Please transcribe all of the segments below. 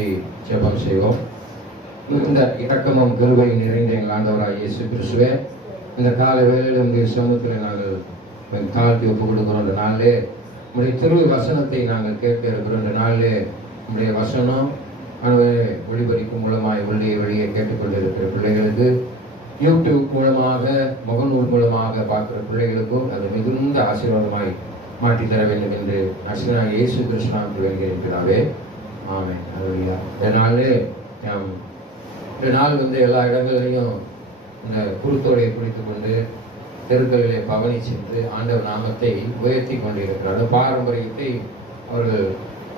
கூப்பி ஜெபம் செய்வோம். இந்த இரக்கமும் கிருபை நிறைந்த எங்கள் ஆண்டவராக இயேசு கிறிஸ்துவே, இந்த கால வேளையில் உங்களுடைய சமூகத்தில் நாங்கள் தாழ்த்தி ஒப்புக் கொடுக்கிறோம். இந்த நாளிலே உங்களுடைய திரு வசனத்தை நாங்கள் கேட்க இருக்கிறோம். இந்த நாளிலே உங்களுடைய வசனம் ஒளிபரிக்கும் மூலமாய் வெளியே கேட்டுக்கொண்டிருக்கிற பிள்ளைகளுக்கு, யூடியூப் மூலமாக, முகநூல் மூலமாக பார்க்குற பிள்ளைகளுக்கும் அது மிகுந்த ஆசீர்வாதமாய் மாற்றி தர வேண்டும் என்று நசீரான இயேசு கிறிஸ்துவுக்கு வேண்டுகிறாவே. ஆமென். அல்லேலூயா. இந்த நாள் எல்லா இடங்களிலையும் இந்த குருத்தோடையை பிடித்து கொண்டு தெருக்களிலே பவனி சென்று ஆண்டவர் நாமத்தை உயர்த்தி கொண்டிருக்கிறார். அந்த பாரம்பரியத்தை அவர்கள்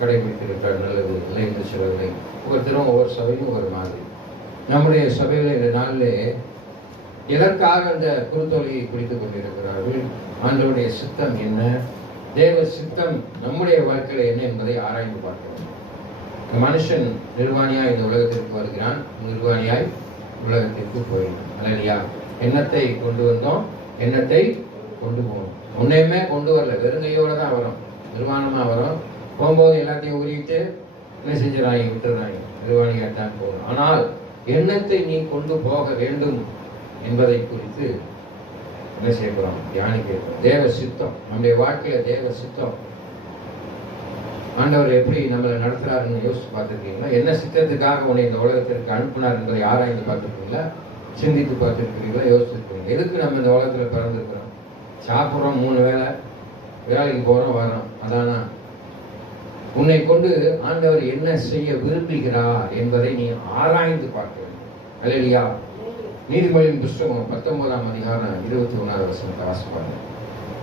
கடைபிடித்திருக்கிறார். நல்லது இல்லை என்று சொல்லவில்லை. ஒவ்வொருத்தரும் ஒவ்வொரு சபையும் ஒவ்வொரு மாதிரி. நம்முடைய சபையில் இந்த நாளிலே எதற்காக அந்த குருத்தோலையை பிடித்துக் கொண்டிருக்கிறார்கள், ஆண்டவருடைய சித்தம் என்ன, தேவ சித்தம் நம்முடைய வாழ்க்கையில் என்ன என்பதை ஆராய்ந்து பார்க்கிறோம். மனுஷன் நிர்வாணியாய் இந்த உலகத்திற்கு வருகிறான், நிர்வாணியாய் உலகத்திற்கு போயிடும். அல்லேலூயா. எண்ணத்தை கொண்டு வந்தோம், எண்ணத்தை கொண்டு போகணும். ஒன்றையுமே கொண்டு வரல, வெறுங்கையோடு தான் வரும், நிர்வாணமாக வரும். போகும்போது எல்லாத்தையும் உரிவிட்டு என்ன செஞ்சிடறாங்க, விட்டுறாங்க, நிர்வாணியாக தான் போகணும். ஆனால் எண்ணத்தை நீ கொண்டு போக வேண்டும் என்பதை குறித்து என்ன செய்யப்படுறோம், தியானிக்கிறோம். தேவ சித்தம், நம்முடைய வாழ்க்கையில தேவ சித்தம், ஆண்டவர் எப்படி நம்மளை நடத்துறாருன்னு யோசிச்சு பார்த்துருக்கீங்களா? என்ன சித்தத்துக்காக உன்னை இந்த உலகத்திற்கு அனுப்பினார் என்பதை ஆராய்ந்து பார்த்துருக்கீங்களா? சிந்தித்து பார்த்துருக்கிறீங்களா? யோசிச்சிருக்கீங்க. எதுக்கு நம்ம இந்த உலகத்தில் பிறந்திருக்கிறோம்? சாப்பிட்றோம், 3 வேளை, வேலைக்கு போகிறோம், வரோம். அதானா? உன்னை கொண்டு ஆண்டவர் என்ன செய்ய விரும்புகிறார் என்பதை நீ ஆராய்ந்து பார்க்க வேண்டும். அல்லேலூயா. நீதிமொழியின் புஸ்தகம் 19ஆம் அதிகாரம் 21ஆவது வசனத்தை வாசிப்பாங்க.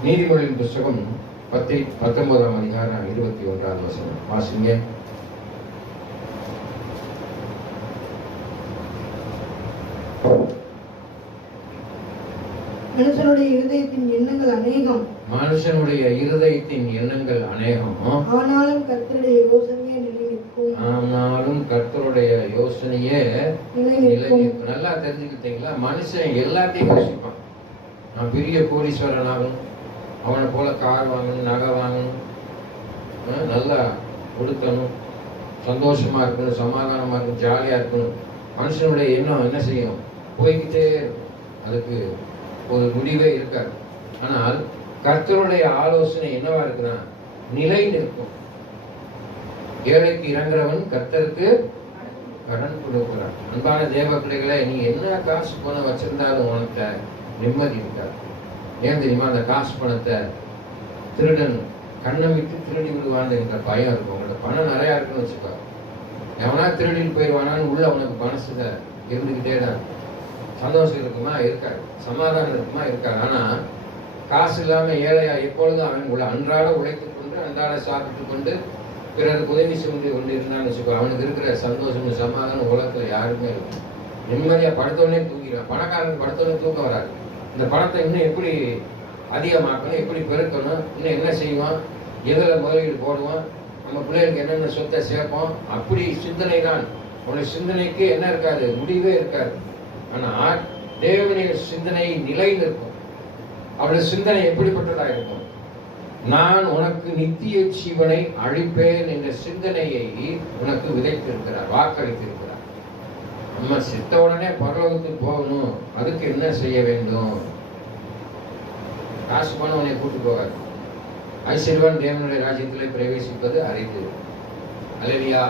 நீதிமொழியின் புஸ்தகம் 19ஆம் அதிகாரம் 21ஆவது வசனம் வாசிங்க. மனுஷனுடைய இருதயத்தின் எண்ணங்கள் அநேகம், மனுஷனுடைய இருதயத்தின் எண்ணங்கள் அநேகம், ஆனாலும் கர்த்தருடைய யோசனையே நிலை நிற்கும். ஆனாலும் கர்த்தருடைய யோசனையே நிலை நிற்கும். நல்லா தெரிஞ்சுக்கிட்டீங்களா? மனுஷன் எல்லாத்தையும் யோசிப்பான். நான் பெரிய கோடீஸ்வரன் ஆகணும், அவனை போல கார் வாங்கணும், நகை வாங்கணும், நல்லா கொடுக்கணும், சந்தோஷமா இருக்கணும், சமாதானமா இருக்கணும், ஜாலியா இருக்கணும். மனுஷனுடைய எண்ணம் என்ன செய்யும்? போய்கிட்டே இருக்கும். அதுக்கு ஒரு முடிவே இருக்காது. ஆனால் கர்த்தருடைய ஆலோசனை என்னவா இருக்குன்னா, நிலை நிற்கும். ஏழைக்கு இறங்குறவன் கர்த்தருக்கு கடன் கொடுக்கிறான். அன்பான தேவ பிள்ளைகளை, நீ என்ன காசு பணம் வச்சிருந்தாலும் உனக்கு நிம்மதி இருக்காது. ஏன் தெரியுமா? அந்த காசு பணத்தை திருடன் கண்ணமிட்டு திருடி விடுவான்னு என்ற பயம் இருக்கும். உங்களோட பணம் நிறையா இருக்குன்னு வச்சுக்கோ, எவனா திருடின்னு போயிடுவானான்னு உள்ள உனக்கு மனசுல இருந்துக்கிட்டே தான் இருக்கும். சந்தோஷம் இருக்குமா? இருக்காது. சமாதானம் இருக்குமா? இருக்காது. ஆனால் காசு இல்லாமல் ஏழையா எப்பொழுதும் அவன் உள்ள அன்றாட உழைத்து கொண்டு, அன்றாட சாப்பிட்டு கொண்டு, பிறருக்கு உதவி செஞ்சு கொண்டு இருந்தான்னு வச்சுக்கோ, அவனுக்கு இருக்கிற சந்தோஷம் சமாதானம் உலகத்தில் யாருமே இருக்கும். நிம்மதியாக படுத்தோடனே தூங்கிடுவான். பணக்காரனுக்கு படுத்தோடனே தூக்கம் வராது. இந்த பணத்தை இன்னும் எப்படி அதிகமாக்கணும், எப்படி பெருக்கணும், இன்னும் என்ன செய்வான், எதில் முதலீடு போடுவான், நம்ம பிள்ளைகளுக்கு என்னென்ன சொத்தை சேர்ப்போம், அப்படி சிந்தனை தான். உன்னுடைய சிந்தனைக்கு என்ன இருக்காது, முடிவே இருக்காது. ஆனால் தேவனுடைய சிந்தனை நிலை நிற்கும். அவருடைய சிந்தனை எப்படிப்பட்டதாக இருக்கும்? நான் உனக்கு நித்திய ஜீவனை அழிப்பேன் என்ற சிந்தனையை உனக்கு விதைத்திருக்கிறார், வாக்களித்திருக்கிறார். நம்ம சித்த உடனே பரலோகத்துக்கு போகணும், அதுக்கு என்ன செய்ய வேண்டும்? காசு பணம் உன்னை கூட்டு போகாது. ஐஸ்வர்யவான் தேவனுடைய ராஜ்யத்திலே பிரவேசிப்பது அரிது. அல்லேலூயா.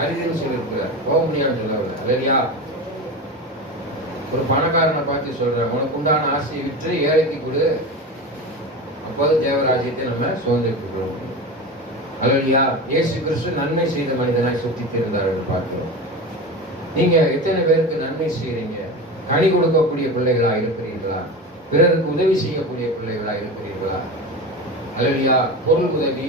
அரிதுன்னு சொல்லியிருக்கிறார், போக முடியாதுன்னு சொல்லவில்லை. அல்லேலூயா. ஒரு பணக்காரனை பார்த்து சொல்றேன், உனக்கு உண்டான ஆசையை விற்று ஏழைக்கு கொடு, அப்போது தேவராஜ்யத்தை நம்ம சுதந்திரிக்கிறோம். அல்லேலூயா. இயேசு கிறிஸ்து நன்மை செய்த மனிதனாய் சுற்றித் இருந்தார்கள் பார்க்கிறோம். நீங்க எத்தனை பேருக்கு நன்மை செய்யறீங்க? கனி கொடுக்கக்கூடிய பிள்ளைகளா இருக்கிறீர்களா? பிறருக்கு உதவி செய்யக்கூடிய பிள்ளைகளா இருக்கிறீர்களா? அல்லேலூயா. பொருள் உதவி,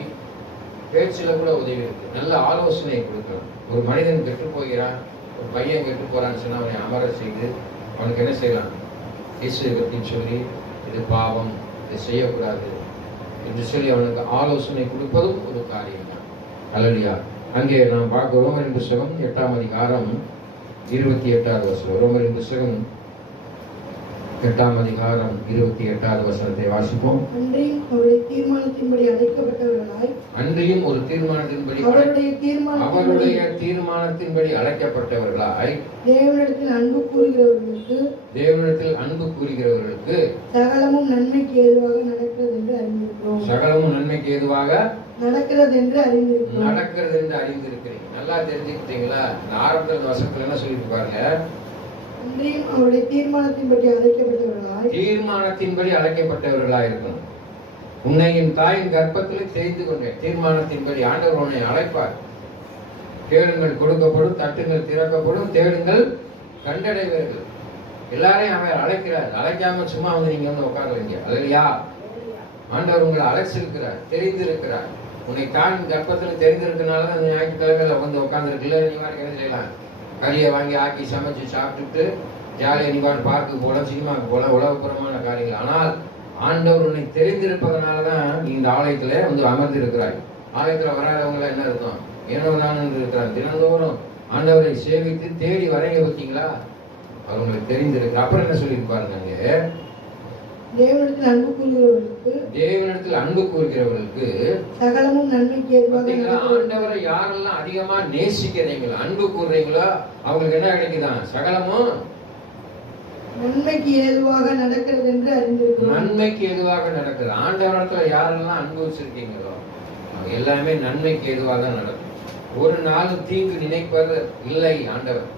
பேச்சில் கூட உதவி இருக்கு. நல்ல ஆலோசனை கொடுக்கலாம். ஒரு மனிதன் கெட்டு போகிறான், ஒரு பையன் கெட்டு போறான்னு சொன்னா அவனை அமர செய்து அவனுக்கு என்ன செய்யலாம்? இயேசுவை பற்றி சொல்லி, இது பாவம், இதை செய்யக்கூடாது என்று சொல்லி அவனுக்கு ஆலோசனை கொடுப்பதும் ஒரு காரியம் தான். அல்லேலூயா. அங்கே நாம் பார்க்க ரோமரின் புஸ்தகம் 8ஆம் அதிகாரம் 28வது வசனம். ரோமரின் புஸ்தகம் 8ஆம் அதிகாரம் 28வது வசனத்தை வாசிப்போம். அன்றியும் அவருடைய தீர்மானத்தின்படி அழைக்கப்பட்டவர்களாய் ஒரு தீர்மானத்தின்படி அவருடைய தீர்மானத்தின்படி அழைக்கப்பட்டவர்களாய் தேவனிடத்தில் அன்பு கூறுகிறவர்களுக்கு சகலமும் நன்மைக்கு ஏதுவாக நடக்கிறது என்று அறிந்திருக்கிறீங்க. நல்லா தெரிஞ்சுக்கிட்டீங்களா? இந்த ஆரம்பத்தில் வசனத்துல என்ன சொல்லிட்டு பாருங்க. அன்றியும் அவருடைய தீர்மானத்தின்படி அழைக்கப்பட்டவர்களாய் இருக்கணும். உன்னையின் தாயின் கர்ப்பத்திலே தெரிந்து கொண்டேன். தீர்மானத்தின்படி ஆண்டவர் உன்னை அழைப்பார். கேளுங்கள் கொடுக்கப்படும், தட்டுங்கள் திறக்கப்படும், தேடுங்கள் கண்டடைவீர்கள். எல்லாரையும் அவர் அழைக்கிறார். அழைக்காம சும்மா வந்து நீங்க வந்து உட்கார வைங்க. அல்லையா? ஆண்டவர் உங்களை அழைச்சிருக்கிறார், தெரிந்திருக்கிறார். உன்னை தாயின் கர்ப்பத்தில் தெரிந்திருக்கனால அந்த ஞாயிற்றுக்கிழமையில வந்து உட்காந்துருக்குல்ல. நீ வாங்க என்ன செய்யலாம்? கறியை வாங்கி ஆக்கி சமைச்சு சாப்பிட்டுட்டு ஜாலியாக நீவான் பார்க்கு போல, சினிமாவுக்கு போல, உலகப்புறமான காரியங்கள். ஆனால் ஆண்டவர் உன்னை தெரிந்திருப்பதனால தான் நீ இந்த ஆலயத்துல வந்து அமர்ந்திருக்கிறாய். ஆலயத்துல வராதவங்கள என்ன இருக்கும்? ஏனோதான் இருக்கிறார். தினந்தோறும் ஆண்டவரை சேவித்து தேடி வரைங்க பார்த்தீங்களா? அவங்களுக்கு தெரிந்திருக்கு. அப்புறம் என்ன சொல்லியிருப்பாருங்க? தேவனிடத்தில் அன்பு கூறுகிறவர்களுக்கு சகலமும் நன்மைக்கு ஏதுவாக. ஆண்டவரை யாரெல்லாம் அதிகமா நேசிக்கிறீங்களோ, அன்பு கூறுறீங்களோ, அவங்களுக்கு என்ன கிடைக்குதான்? சகலமும் நன்மைக்கு ஏதுவாக நடக்கிறது என்று அறிந்திருக்கிறோம். நன்மைக்கு ஏதுவாக நடக்குது. ஆண்டவரத்துல யாரெல்லாம் அன்பு வச்சிருக்கீங்களோ எல்லாமே நன்மைக்கு ஏதுவாக தான் நடக்கும். ஒரு நாளும் தீங்கு நினைப்பது இல்லை ஆண்டவர்.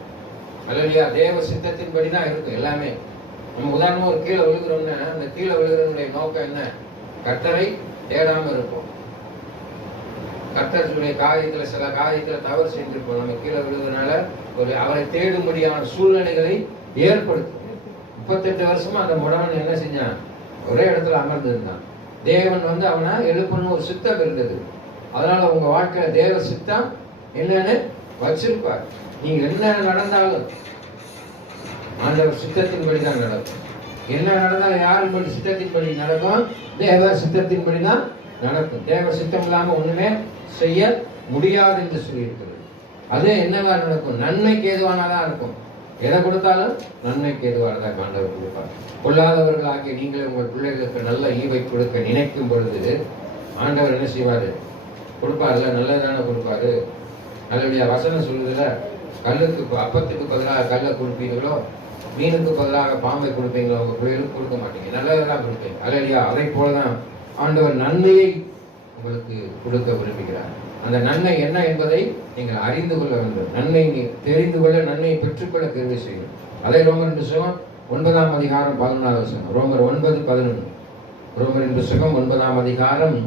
அல்லையா? தேவ சித்தத்தின்படி தான் இருக்கும் எல்லாமே. நம்ம உதாரணமா ஒரு கீழே விழுகிறோம்னா அந்த கீழே விழுகிறவனுடைய நோக்கம் என்ன? கர்த்தரை தேடாம இருப்போம். கர்த்தருடைய காரியத்துல சில காரியத்துல தவறு செஞ்சிருப்போம். நம்ம கீழே விழுகிறதுனால அவரை தேடும்படியான சூழ்நிலைகளை ஏற்படுத்தும். 38 வருஷமா அந்த முடவன் என்ன செஞ்சான்? ஒரே இடத்துல அமர்ந்திருந்தான். தேவன் வந்து அவனை எழுப்பணும் ஒரு சித்தம் இருந்தது. அதனால உங்க வாழ்க்கையில தேவ சித்தம் என்னன்னு வச்சிருப்பார். நீங்க என்ன நடந்தாலும் ஆண்டவர் சித்தத்தின்படி தான் நடக்கும். என்ன நடந்தாலும் யாரும் சித்தத்தின்படி நடக்கும்? தேவ சித்தத்தின்படி தான் நடக்கும். தேவ சித்தம் இல்லாம ஒண்ணுமே செய்ய முடியாது என்று சொல்லியிருக்கிறது. அது என்னவா நடக்கும்? நன்மைக்கு ஏதுவானதான் இருக்கும். எதை கொடுத்தாலும் நன்மைக்கு ஏதுவானதான் ஆண்டவர் கொடுப்பார். கொள்ளாதவர்களாகிய நீங்களே உங்கள் பிள்ளைகளுக்கு நல்ல ஈவை கொடுக்க நினைக்கும் பொழுது ஆண்டவர் என்ன செய்வாரு? கொடுப்பாருல, நல்லதான கொடுப்பாரு. நல்லபடியா வசனம் சொல்லுதுல, கல்லுக்கு அப்பத்துக்கு பதிலாக கல்லை கொடுப்பீங்களோ, மீனுக்கு பதிலாக பாம்பை கொடுப்பீங்களோ, உங்க பிள்ளைகளுக்கு கொடுக்க மாட்டீங்க, நல்லதான் கொடுப்பீங்க. அல்லையா? அதை போலதான் ஆண்டவர் நன்மையை உங்களுக்கு கொடுக்க விரும்புகிறார். அந்த நன்மை என்ன என்பதை நீங்கள் அறிந்து கொள்ள வேண்டும். நன்மை தெரிந்து கொள்ள, நன்மையை பெற்றுக்கொள்ள கிருபை செய்யும். அதை ரோமர் புத்தகம் 9ஆம் அதிகாரம் 11வது வசனம். ரோமர் 9:11. ரோமர் புத்தகம் 9ஆம் அதிகாரம்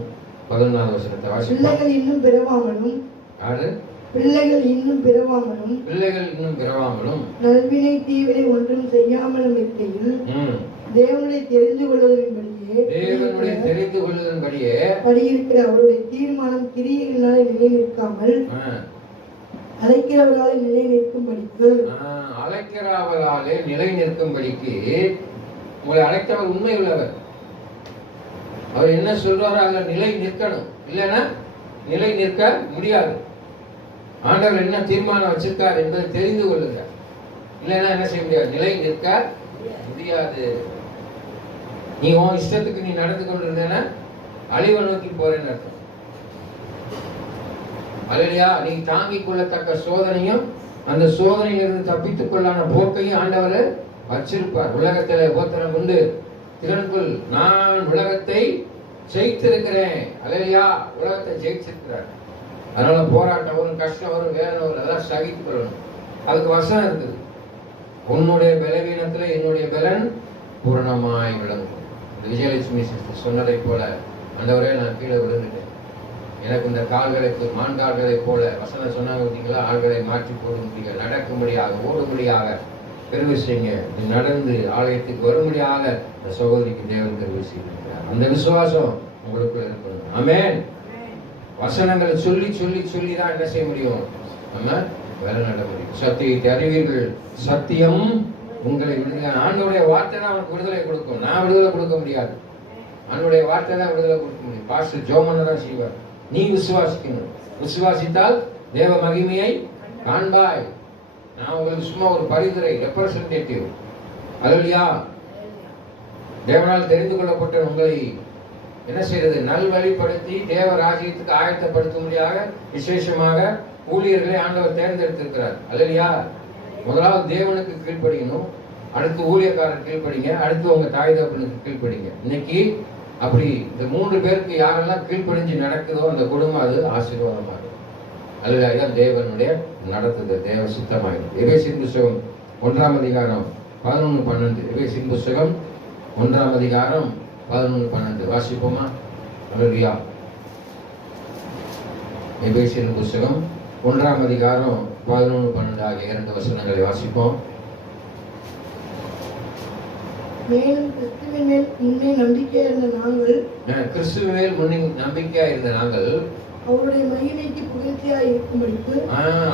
11வது வசனத்தை வாசிப்போம். பிள்ளைகள் இன்னும் பிறவாமலும் நல்வினை தீவினை ஒன்றும் செய்யாமலும் இருக்கையில் தேவனை தெரிந்து கொள்வதன்படியே படியிருக்கிற அவருடைய தீர்மானம் கிரியைகளாலே நிலை நிற்காமல் அழைக்கிறவர்களாலே நிலை நிற்கும்படிக்கு உங்களை அழைத்தவர் உண்மை உள்ளவர். அவர் என்ன சொல்றாரோ அதுல நிலை நிற்கணும். இல்லைன்னா நிலை நிற்க முடியாது. ஆண்டவர் என்ன தீர்மானம் வச்சிருக்கார் என்பதை தெரிந்து கொள்ளுங்க. இல்லைன்னா என்ன செய்ய முடியாது? நிலை நிற்க முடியாது. நீ உன் இஷ்டத்துக்கு நீ நடந்து கொண்டிருந்தேன்னா அழிவை நோக்கி போறேன்னு அர்த்தம். அல்லையா? நீ தாங்கிக் கொள்ளத்தக்க சோதனையும் அந்த சோதனையிலிருந்து தப்பித்துக் கொள்ளான போக்கையும் ஆண்டவர் வச்சிருப்பார். உலகத்திலே உபத்திரம் உண்டு, திறன்குள் நான் உலகத்தை ஜெயித்திருக்கிறேன். அல்லையா? உலகத்தை ஜெயிச்சிருக்கிறார். அதனால போராட்டம் வரும், கஷ்டம் வரும், வேதனை வரும், அதெல்லாம் சகித்துக் கொள்ளணும். அதுக்கு வசனம் இருக்குது. உன்னுடைய பலவீனத்துல என்னுடைய பலன் பூரணமாய் விளங்கும். விஜயலட்சுமி சொன்னதை போல, ஆண்டவரே நான் கீழே விழுந்துட்டேன், எனக்கு இந்த கால்களுக்கு மான்கால்களை போல வசனம் சொன்னாங்க பார்த்தீங்களா? ஆள்களை மாற்றி போடும்படியாக, நடக்கும்படியாக, ஓடும்படியாக கிருபை செய்யுங்க. நடந்து ஆலயத்துக்கு வரும்படியாக இந்த சகோதரிக்கு தேவன் கிருபை செய்திருக்கிறார். அந்த விசுவாசம் உங்களுக்குள்ள இருக்கணும். ஆமென். வசனங்களை சொல்லி சொல்லி சொல்லி தான் என்ன செய்ய முடியும்? நம்ம வேலை நட முடியும். சத்தியத்தை அறிவீர்கள், சத்தியம் உங்களை விடுதலை. ஆண்டோடைய வார்த்தை தான் அவனுக்கு விடுதலை கொடுக்கும். நான் விடுதலை கொடுக்க முடியாது. ஆண்டோடைய வார்த்தை தான் விடுதலை கொடுக்க முடியும். பாஸ்டர் ஜோமன் தான் செய்வார். நீ விசுவாசிக்கணும். விசுவாசித்தால் தேவ மகிமையை காண்பாய். நான் உங்களுக்கு சும்மா ஒரு பரிந்துரை, ரெப்ரசன்டேட்டிவ். அல்லையா? தேவனால் தெரிந்து கொள்ளப்பட்ட உங்களை என்ன செய்யறது? நல்வழிப்படுத்தி தேவ ராஜ்யத்துக்கு ஆயத்தப்படுத்தும்படியாக விசேஷமாக ஊழியர்களை ஆண்டவர் தேர்ந்தெடுத்திருக்கிறார். அல்லையா? முதலாவது தேவனுக்கு கீழ்ப்படியணும், அடுத்து ஊழியக்காரர் கீழ்ப்படிங்க, அடுத்து உங்க தாய் தகப்பனுக்கு கீழ்ப்படிங்க. இன்னைக்கு அப்படி இந்த 3 பேருக்கு யாரெல்லாம் கீழ்ப்படிஞ்சு நடக்குதோ அந்த குடும்பம் அது ஆசீர்வாதமாக இருக்கும். அல்லையா? தேவனுடைய நடத்துதல் தேவ சித்தமாயிடும். எபேசியர் புஸ்தகம் 1ஆம் அதிகாரம் 11-12. எபேசியர் புஸ்தகம் 1ஆம் அதிகாரம் 11-12 வாசிப்போமா? அல்லேலூயா. எபேசியர் புஸ்தகம் 1ஆம் அதிகாரம் 11-12 ஆகிய 2 வசனங்களை வாசிப்போம். மேலும் கிறிஸ்துவின் மேல் முன்னே நம்பிக்கையா இருந்த நாங்கள், கிறிஸ்துவின் மேல் முன்னே நம்பிக்கையா இருந்த நாங்கள் அவருடைய மகிமைக்கு புகழ்ச்சியா இருக்கும்படிக்கு,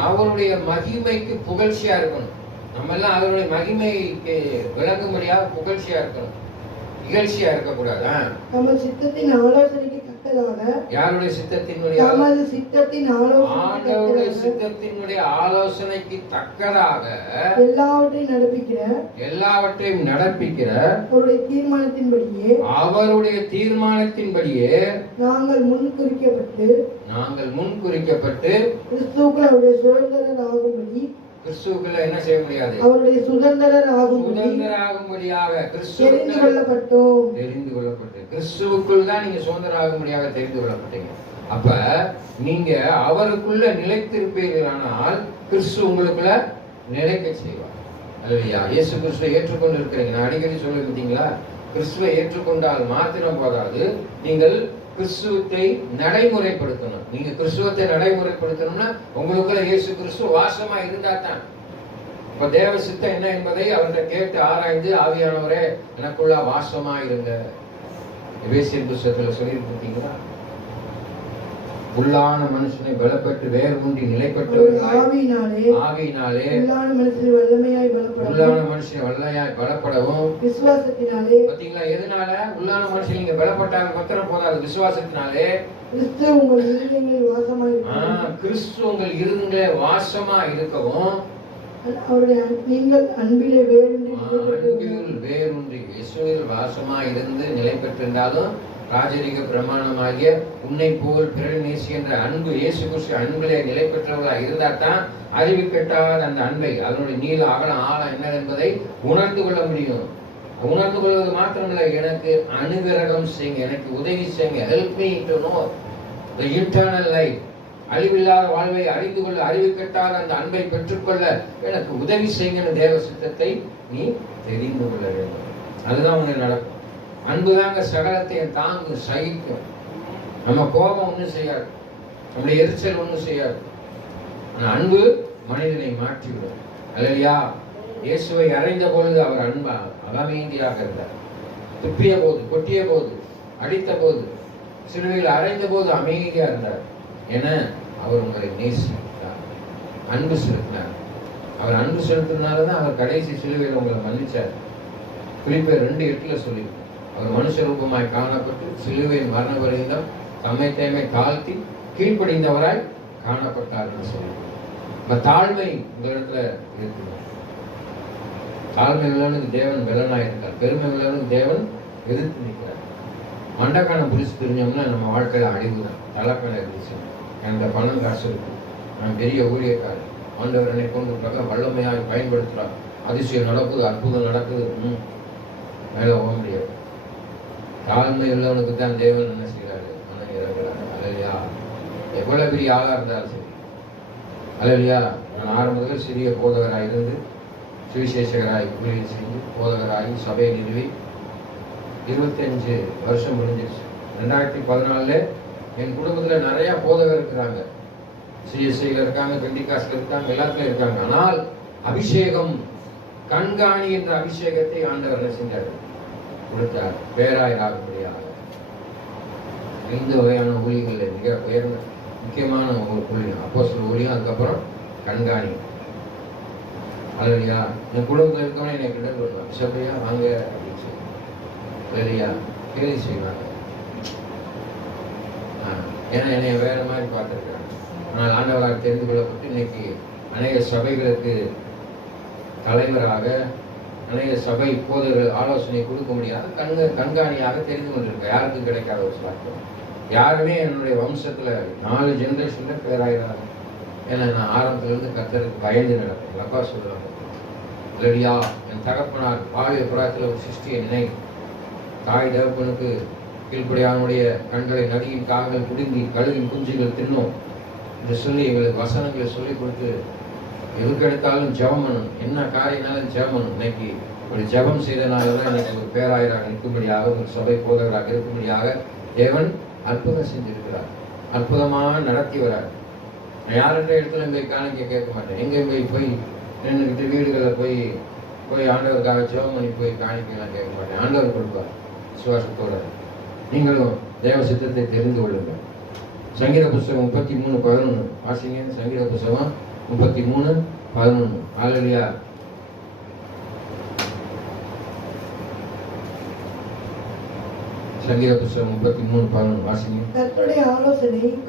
அவருடைய மகிமைக்கு புகழ்ச்சியா இருக்கணும். நம்ம எல்லாம் அவருடைய மகிமைக்கு விளங்கும்படியாக புகழ்ச்சியா இருக்கணும், இகழ்ச்சியா இருக்கக்கூடாது. தமது சித்தத்தின் ஆலோசனைக்கு தக்கதாக, யாருடைய சித்தத்தினுடைய? தமது சித்தத்தின் ஆண்டவருடைய சித்தத்தினுடைய ஆலோசனைக்கு தக்கதாக எல்லாவற்றையும் நடப்பிக்கிற அவருடைய தீர்மானத்தின்படியே நாங்கள் முன் குறிக்கப்பட்டு கிறிஸ்துவுக்குள் அவருடைய சுதந்திரர் ஆகும்படி, கிறிஸ்துவுக்குள்ள என்ன செய்ய முடியாது? அவருடைய சுதந்திரர் ஆகும்படியாக தெரிந்து கொள்ளப்பட்டோம். கிறிஸ்துவுக்குள் தான் நீங்க சுதந்திரம் ஆகும்படியாக தெரிந்து கொள்ளப்பட்டீங்க. அப்ப நீங்க அவருக்குள்ள நிலைத்திருப்பீர்களானால் கிறிஸ்து உங்களுக்குள்ள நிலைக்க செய்வார். அல்லையா? இயேசு கிறிஸ்துவை ஏற்றுக்கொண்டு இருக்கிறீங்க. நான் அடிக்கடி சொல்ல பார்த்தீங்களா? கிறிஸ்துவை ஏற்றுக்கொண்டால் மாத்திரம் போதாது, நீங்கள் கிறிஸ்துவத்தை நடைமுறைப்படுத்தணும். நீங்க கிறிஸ்துவத்தை நடைமுறைப்படுத்தணும்னா உங்களுக்குள்ள இயேசு கிறிஸ்து வாசமா இருந்தா தான். இப்ப தேவ சித்தம் என்ன என்பதை அவர்கிட்ட கேட்டு ஆராய்ந்து, ஆவியானவரே எனக்குள்ள வாசமா இருங்க. எபேசியர் புத்தகத்துல சொல்லியிருக்கீங்களா? உள்ளான மனுஷனை பலப்பட்டு வேர் ஊன்றி நிலைப்பட்டவர்களாய் ஆவியினாலே உள்ளான மனுஷனை வல்லமையாய் பலப்படவும் விசுவாசத்தினாலே. பாத்தீங்களா? எதனால உள்ளான மனுஷன் நீங்க பலப்பட்டாங்க பத்திரம் போதாது, விசுவாசத்தினாலே. கிறிஸ்து உங்கள் இருதயங்களில் வாசமா இருக்கவும் அவருடைய நீங்கள் அன்பிலே வேரூன்றி இயேசுவில் வாசமா இருந்து நிலை பெற்றிருந்தாலும் ராஜரிக பிரமாணமாகிய உன்னை போல் பிறர் நேசிக்கின்ற அன்பு, இயேசு கிறிஸ்து அன்பிலே நிலை பெற்றவர்களா இருந்தா தான் அறிவு கெட்டாத அந்த அன்பை, அதனுடைய நீள அகலம் ஆழம் என்ன என்பதை உணர்ந்து கொள்ள முடியும். உணர்ந்து கொள்வது மாத்திரமில்லை, எனக்கு அனுகிரகம் செய்யுங்க, எனக்கு உதவி செய்யுங்க. Help me to know the eternal life. அழிவில்லாத வாழ்வை அறிந்து கொள்ள, அறிவு கெட்டாத அந்த அன்பை பெற்றுக்கொள்ள எனக்கு உதவி செய்யுங்க. தேவ சித்தத்தை நீ தெரிந்து கொள்ள வேண்டும். அதுதான் உனக்கு நடக்கும். அன்புதாங்க சகலத்தை தாங்கும், சகிக்கும். நம்ம கோபம் ஒன்றும் செய்யாது, நம்முடைய எரிச்சல் ஒன்றும் செய்யாது. ஆனா அன்பு மனிதனை மாற்றிவிடும். அல்லையா? இயேசுவை அறைந்த பொழுது அவர் அன்பா அமைதியாக இருந்தார். துப்பிய போது, கொட்டிய போது, அடித்த போது, சிலுவையில் அறைந்த போது அமைதியா இருந்தார். என அவர் உங்களை நேசித்தார், அன்பு செலுத்தினார். அவர் அன்பு செலுத்தினால்தான் அவர் கடைசி சிலுவையில் உங்களை மன்னிச்சார். பிலிப்பியர் 2:8 சொல்லி, அவர் மனுஷ ரூபமாய் காணப்பட்டு சிலுவையின் மரண வரைந்தம் தம்மை தாமே தாழ்த்தி கீழ்ப்படிந்தவராய் காணப்பட்டார் என்று சொல்லி. தாழ்மை உங்களிடத்துல இருக்கு. தாழ்மை உள்ளவனுக்கு தேவன் பலனாய் இருக்கார், பெருமை உள்ளவனுக்கு தேவன் எதிர்த்து நிற்கிறார். மண்டக்கான புரிசு தெரிஞ்சோம்னா நம்ம வாழ்க்கையில அழிவு தான். தலைக்கணை இருந்துச்சு, என்கிட்ட பணம் காசு இருக்கு, நான் பெரிய ஊழியக்காரர், ஆண்டவர் என்னை கொண்டு வல்லமையாக பயன்படுத்துறார், அதிசயம் நடக்குது, அற்புதம் நடக்குது, மேலே போக முடியாது. தாழ்மை உள்ளவனுக்கு தான் தேவன் என்ன செய்யறாரு? மனம் இறங்குறாரு. அல்லையா? எவ்வளவு பெரிய ஆளா இருந்தாலும் சரி. அல்லையா? நான் ஆரம்பத்தில் சிறிய போதகராக இருந்து சுவிசேஷகராய் ஊழியம் செய்து போதகராகி சபையை நிறுவி 25 வருஷம் முடிஞ்சிருச்சு. 2014 என் குடும்பத்தில் நிறைய போதகர் இருக்கிறாங்க, சிஎஸ்ஐல இருக்காங்க, பெண்டிகாஸ்ல இருக்காங்க, எல்லாத்துலயும் இருக்காங்க. ஆனால் அபிஷேகம், கண்காணி என்ற அபிஷேகத்தை ஆண்டவர் என்ன செஞ்சார்? கொடுத்தார். பேராயராகும்படியாக 5 வகையான ஊழியர்கள் மிக உயர்ந்த முக்கியமான ஊழியம் அப்போஸ்தலர் ஊழியம், அதுக்கப்புறம் கண்காணி. அல்லையா? என் குடும்பத்தில் இருக்கவனே என்னை கிட்ட சொல்லுவாங்க, பிஷப்பையா வாங்க அப்படின்னு சொல்லி. இல்லையா? கேள்வி செய்வாங்க. ஏன்னா என்னை வேற மாதிரி பார்த்துருக்காங்க. ஆனால் ஆண்டவராக தெரிந்து கொள்ளப்பட்டு இன்னைக்கு அநேக சபைகளுக்கு தலைவராக அநேக சபை போதகர்கள் ஆலோசனை கொடுக்க முடியாது. கண்காணியாக தெரிந்து கொண்டிருக்க யாருக்கும் கிடைக்காத ஒரு சாத்தியம். யாருமே என்னுடைய வம்சத்துல 4 ஜெனரேஷன்ல பேராயிராங்க. ஏன்னா நான் ஆரம்பத்திலிருந்து கர்த்தருக்கு பயந்து நடப்பேன். எங்கள் அப்பா சொல்லுவாங்க, இல்லடியா என் தகப்பனார் பாலிய புறாத்தில் ஒரு சிருஷ்டியை நினை, தாய் தகப்பனுக்கு கீழ்ப்படியானுடைய கண்களை நதியின் காகங்கள் குடுங்கி கழுவின் குஞ்சுகள் தின்னும் என்று சொல்லி எங்களுக்கு வசனங்களை சொல்லிக் கொடுத்து எதுக்கு எடுத்தாலும் ஜெபம் பண்ணணும், என்ன காரியனாலும் ஜெபம் பண்ணணும். இன்னைக்கு ஒரு ஜெபம் செய்தனால தான் இன்னைக்கு ஒரு பேராயராக நிற்கும்படியாக, ஒரு சபை போதகராக இருக்கும்படியாக தேவன் அற்புதம் செஞ்சிருக்கிறார். அற்புதமாக நடத்தி வரார். யார்கிட்ட இடத்துல போய் காணிக்க கேட்க மாட்டேன். எங்கே போய் நின்றுக்கிட்டு வீடுகளில் போய் ஆண்டவருக்காக ஜெபம் பண்ணி போய் காணிக்கலாம் கேட்க மாட்டேன். ஆண்டவர் கொடுப்பார் விசுவாசத்தோட. நீங்களும் தேவ சித்தத்தை தெரிந்து கொள்ளுங்கள். சங்கீத புஸ்தகம் 33:11 வாசிங்க. சங்கீத புஸ்தகம் 33:11. ஹல்லேலூயா. சங்கீத புஸ்தகம் 33:11 வாசிங்க.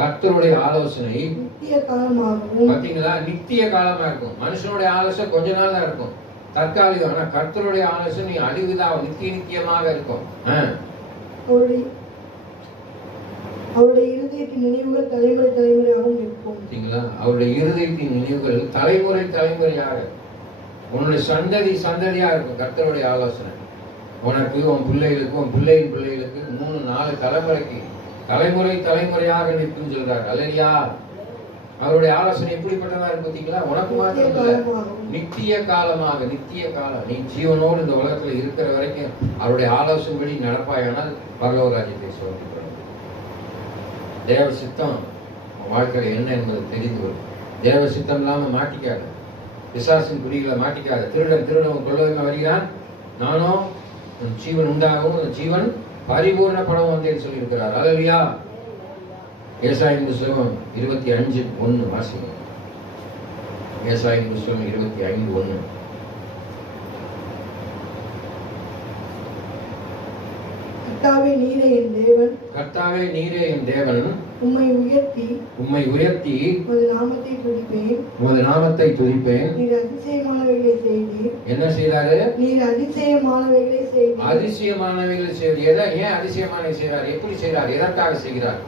கர்த்தருடைய ஆலோசனை நித்திய காலமாகவும். பாத்தீங்களா, நித்திய காலமா இருக்கும். மனுஷனுடைய ஆலோசனை கொஞ்ச நாள் தான் இருக்கும், தற்காலிகம். ஆனா கர்த்தருடைய ஆலோசனை அழிவுதான், நித்தியமாக இருக்கும். அவருடைய இருதயத்தின் நினைவுகள் தலைமுறை தலைமுறையாகவும் இருக்கும். அவருடைய இருதயத்தின் நினைவுகள் தலைமுறை தலைமுறையாக, உன்னுடைய சந்ததி சந்ததியா இருக்கும் கர்த்தருடைய ஆலோசனை. உனக்கு, உன் பிள்ளைகளுக்கு, உன் பிள்ளையின் பிள்ளைகளுக்கு 3-4 தலைமுறைக்கு தலைமுறை தலைமுறையாக நிற்கும் சொல்றார். அல்லையா, அவருடைய ஆலோசனை எப்படிப்பட்டதா இருக்கு பார்த்தீங்களா? உனக்கு மாத்திரம் இல்லை, நித்திய காலமாக. நித்திய காலம். நீ ஜீவனோடு இந்த உலகத்துல இருக்கிற வரைக்கும் அவருடைய ஆலோசனைப்படி நடப்பாயானால் பரலோக ராஜ்யத்தை சோதிக்கிறோம். தேவ சித்தம் வாழ்க்கையில் என்ன என்பது தெரிந்து வரும். தேவ சித்தம் இல்லாம மாட்டிக்காத, பிசாசின் குடிகளை மாட்டிக்காத. திருடன் கொள்ளவன் வருகிறான், நானும் ஜீவன் உண்டாகவும் ஜீவன் பரிபூர்ணப்படம் வந்தேன்னு சொல்லி இருக்கிறார். அல்லேலூயா. ஏசாயின் புஸ்தகம் 25:1 வாசிங்க. ஏசாயின் புஸ்தகம் 25:1. கர்த்தாவே நீரே என் தேவன். கர்த்தாவே நீரே என் தேவன். உம்மை உயர்த்தி உமது நாமத்தை துதிப்பேன். உமது நாமத்தை துதிப்பேன். நீர் அதிசயமானவைகளை செய்தீர். என்ன செய்தாரு? நீர் அதிசயமானவைகளை செய்தீர். அதிசயமானவைகளை செய்தார். எதை, ஏன் அதிசயமானவை செய்கிறார்? எப்படி செய்கிறார்? எதற்காக செய்கிறார்?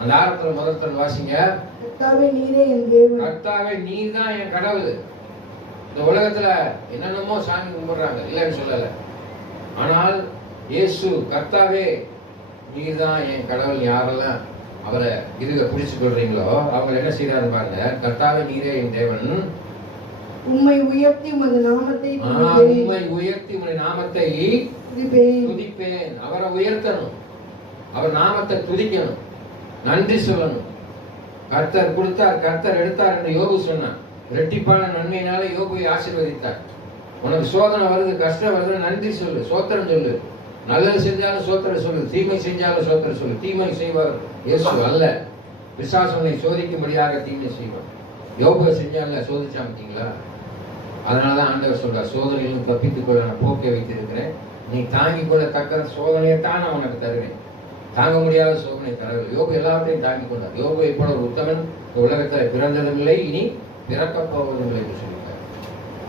அந்த ஆரம்பத்தில் முதல் வாசிங்க. கர்த்தாவே நீரே என் தேவன். கர்த்தாவே நீர் தான் என் கடவுள். இந்த உலகத்துல என்னென்னமோ சாமி கும்பிடுறாங்க, இல்லைன்னு சொல்லல. ஆனால் இயேசு கர்த்தாவே நீர் தான் என் கடவுள். யாரெல்லாம் அவரை இருக பிடிச்சு கொள்றீங்களோ அவங்க என்ன செய்யறாரு பாருங்க. கர்த்தாவே நீரே என் தேவன். உம்மை உயர்த்தி உமது நாமத்தை துதிப்பேன். அவரை உயர்த்தணும், அவர் நாமத்தை துதிக்கணும், நன்றி சொல்லணும். கர்த்தர் கொடுத்தார், கர்த்தர் எடுத்தார் என்று யோபு சொன்னார். இரட்டிப்பான நன்மையினால யோபுவை ஆசீர்வதித்தார். உனக்கு சோதனை வருது, கஷ்டம் வருது, நன்றி சொல்லு, சோத்திரம் சொல்லு. நல்லது செஞ்சாலும் சோத்திரம் சொல்லு, தீமை செஞ்சாலும் சோத்திரம் சொல்லு. தீமை செய்வார் இயேசு அல்ல, பிசாசனை சோதிக்கும்படியாக தீமை செய்வார். யோபு செஞ்சால சோதிச்சா பார்த்தீங்களா? அதனாலதான் ஆண்டவர் சொல்றார், சோதனையிலும் தப்பித்துக் கொள்ள நான் போக்கை வைத்திருக்கிறேன், நீ தாங்கிக் கொள்ள தக்க சோதனையைத்தான் நான் உனக்கு தருவேன். தாங்க முடியாத சோதனை தரவில்லை. யோபு எல்லாத்தையும் தாங்கிக் கொண்டார். யோபு இப்போ ஒரு உத்தமன் உலகத்தில் பிறந்ததும் இல்லை, இனி பிறக்க போவதும் இல்லை என்று சொல்லிட்டார்.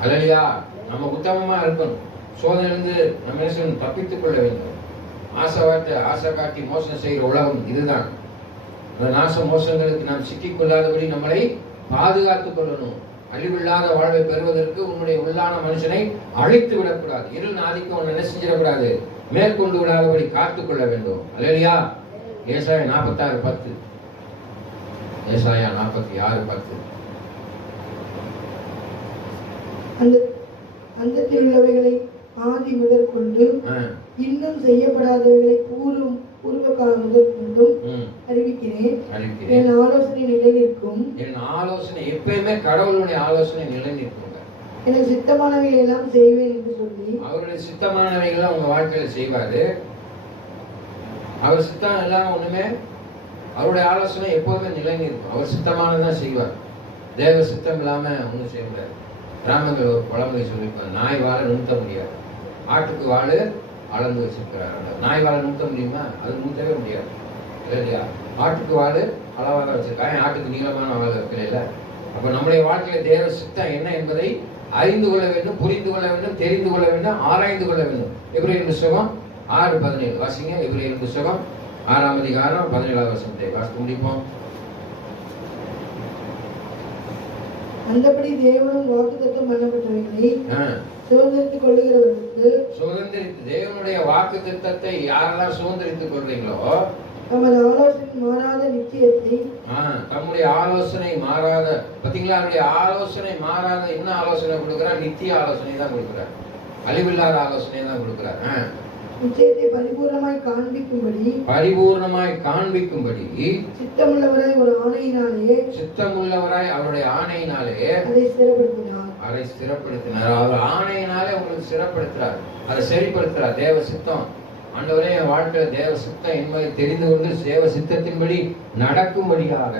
அல்லையா, நம்ம உத்தமமா இருக்கணும். சோதனையிலிருந்து நம்ம என்ன செய்யணும்? தப்பித்துக் கொள்ள வேண்டும். ஆசை காட்டி மோசம் செய்கிற உலகம் இதுதான். அந்த நாச மோசங்களுக்கு நாம் சிக்கிக்கொள்ளாதபடி நம்மளை பாதுகாத்துக் கொள்ளணும். அழிவில்லாத வாழ்வை பெறுவதற்கு உன்னுடைய உள்ளான மனுஷனை அழித்து விடக்கூடாது. இருள் ஆதிக்கம் ஒன்று என்ன செஞ்சிடக்கூடாது, மேற்கொண்டு விடாதபடி காத்துக் கொள்ள வேண்டும். அல்லேலூயா. ஏசாயா 46:10. ஏசாயா 46:10. அந்தத்தில் உள்ளவைகளை ஆதி முதற்கொண்டு இன்னும் செய்யப்படாதவைகளை பூர்வ காலம் முதற்கொண்டும் அறிவிக்கிறேன். என் ஆலோசனை நிலை நிற்கும். என் ஆலோசனை எப்பயுமே கடவுளுடைய ஆலோசனை நிலை நிற்கும். எனக்கு சித்தமானவைகளை எல்லாம் செய்வேன் என்று சொல்லி அவருடைய சித்தமானவைகளை உங்க வாழ்க்கையில செய்வாரு. அவர் சித்தம் எல்லாம் ஒண்ணுமே, அவருடைய ஆலோசனை எப்போதுமே நிலை நிற்கும். அவர் சித்தமானதான் செய்வார். தேவ சித்தம் இல்லாம ஒன்றும் செய்ய முடியாது. கிராமங்கள் ஒரு பழமொழி சொல்லியிருப்பாங்க, நாய் வாழ நிறுத்த முடியாது, ஆட்டுக்கு வாழு அளந்து வச்சிருக்கிறார். நாய் வாழ நிறுத்த முடியுமா? அது நிறுத்தவே முடியாது இல்லையா? ஆட்டுக்கு வாழு அளவாக வச்சிருக்காங்க. ஆட்டுக்கு நீளமான வாழ வைக்கல, அப்ப நம்முடைய வாழ்க்கையில தேவ சித்தம் என்ன என்பதை அறிந்து கொள்ள வேண்டும், புரிந்து கொள்ள வேண்டும், தெரிந்து கொள்ள வேண்டும், ஆராய்ந்து கொள்ள வேண்டும். எபிரேயர் புத்தகம் 6:17 வாசிங்க. எபிரேயர் புத்தகம் 6ஆம் அதிகாரம் 17ஆவது வசனத்தை வாசித்து முடிப்போம். அந்தபடி தேவனும் வாக்குத்தத்தம் பண்ணப்பட்டவைகளை சுதந்திரித்துக் கொள்ளுகிறவர்களுக்கு தேவனுடைய வாக்கு திட்டத்தை யாரெல்லாம் சுதந்திரித்துக் கொள்றீங்களோ தமது ஆலோசனை மாறாத நிச்சயத்தை தம்முடைய ஆலோசனை மாறாத, பாத்தீங்களா, அவருடைய ஆலோசனை மாறாத என்ன ஆலோசனை கொடுக்கிறார்? நித்திய ஆலோசனை தான் கொடுக்கிறார், அழிவில்லாத ஆலோசனை தான் கொடுக்கிறார். நிச்சயத்தை பரிபூர்ணமாய் காண்பிக்கும்படி சித்தமுள்ளவராய் ஒரு ஆணையினாலே அவருடைய ஆணையினாலே அதை ஸ்திரப்படுத்தினார். அவர் ஆணையினாலே உங்களுக்கு ஸ்திரப்படுத்துறார், அதை சரிப்படுத்துறார். தேவ சித்தம், ஆண்டவரே என் வாழ்க்கையில தேவ சித்தம் என்பதை தெரிந்து கொண்டு தேவ சித்தத்தின்படி நடக்கும்படியாக,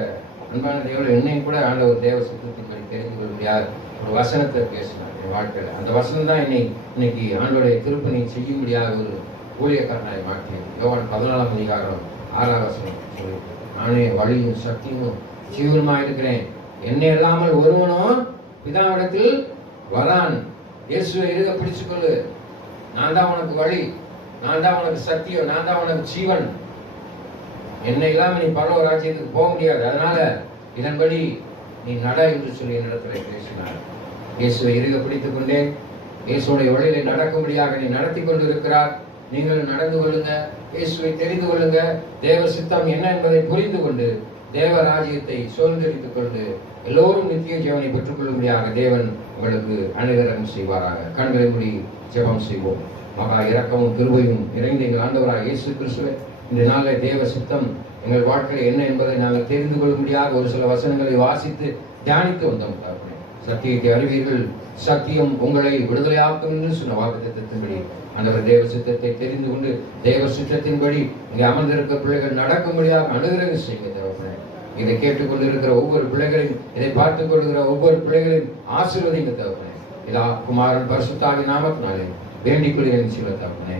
அன்பான தேவன் என்னையும் கூட ஆண்டவர் தேவ சித்தத்தின்படி தெரிந்து கொள்ளும்படியாக ஒரு வசனத்தை பேசினார் என் வாழ்க்கையில. அந்த வசனம் தான் இன்னைக்கு ஆண்டவருடைய திருப்பணி செய்யும்படியாக ஒரு ஊழியக்காரனாய் மாற்றியது. யோவான் 14ஆம் அதிகாரம் 6ஆம் வசனம் சொல்லி, நானே வழியும் சக்தியும் ஜீவனுமா இருக்கிறேன், என்னை இல்லாமல் ஒருவனும் பிதாவிடத்தில் வரான். இயேசுவை இருக பிடிச்சுக்கொள்ளு, நான் தான் உனக்கு வழி, நான் தான் உனக்கு சத்தியம், நான் தான் உனக்கு ஜீவன். என்னை இல்லாம நீ பரலோக ராஜ்யத்துக்கு போக முடியாது. அதனால இதன்படி நீ நட என்று சொல்லி என்னிடத்துல பேசினார். இயேசுவை இருக பிடித்துக் கொண்டேன், இயேசுடைய வழியிலே நடக்கும்படியாக நீ நடத்தி கொண்டு இருக்கிறார். நீங்கள் நடந்து கொள்ளுங்க, இயேசுவை தெரிந்து கொள்ளுங்க, தேவ சித்தம் என்ன என்பதை புரிந்து கொண்டு தேவ ராஜ்யத்தை சுதந்திரித்துக் கொண்டு எல்லோரும் நித்திய ஜீவனை பெற்றுக் கொள்ளும்படியாக தேவன் உங்களுக்கு அனுகிரகம் செய்வாராக. கண்களை மூடி ஜெபம் செய்வோம். மகா இரக்கமும் கிருபையும் நிறைந்த எங்கள் ஆண்டவராக இயேசு கிறிஸ்துவே, இந்த நாளில் தேவ சித்தம் எங்கள் வாழ்க்கையில் என்ன என்பதை நாங்கள் தெரிந்து கொள்ளும்படியாக ஒரு சில வசனங்களை வாசித்து தியானித்து வந்தோம். சத்தியத்தை அறிவீர்கள், சத்தியம் உங்களை விடுதலையாக்கும் என்று சொன்ன வாக்குத்தத்தத்தின்படி ஆண்டவர் தேவ சித்தத்தை தெரிந்து கொண்டு தேவ சித்தத்தின்படி இங்கே அமர்ந்திருக்கிற பிள்ளைகள் நடக்கும்படியாக அனுகிரகம் செய்யுங்க தேவனே. இதை கேட்டுக்கொண்டிருக்கிற ஒவ்வொரு பிள்ளைகளையும், இதை பார்த்துக் கொள்கிற ஒவ்வொரு பிள்ளைகளையும் ஆசீர்வதிங்க தேவனே. இதா குமாரன் பரிசுத்தாவின் நாமத்தினாலே வேண்டிக் கொள்கிறேன் சில தகப்பனே,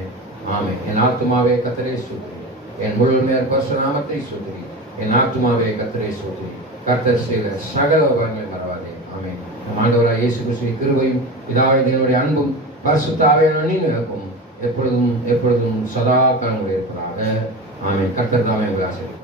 ஆமென். என் ஆத்துமாவே கர்த்தரை ஸ்தோத்திரி, என் முழுமையான பரிசுத்த நாமத்தை ஸ்தோத்திரி. என் ஆத்துமாவே கர்த்தரை ஸ்தோத்திரி, கர்த்தர் செய்த சகல உபகாரங்களை மறவாதே. ஆமென். ஆண்டவராகிய இயேசு கிறிஸ்துவின் கிருபையும் பிதாவாகிய தேவனுடைய அன்பும் பரிசுத்த ஆவியானவரின் அந்நியமும் எப்பொழுதும் சதா காலம் இருப்பதாக. ஆமென். கர்த்தர் தாமே உங்களை ஆசீர்வதிப்பார்.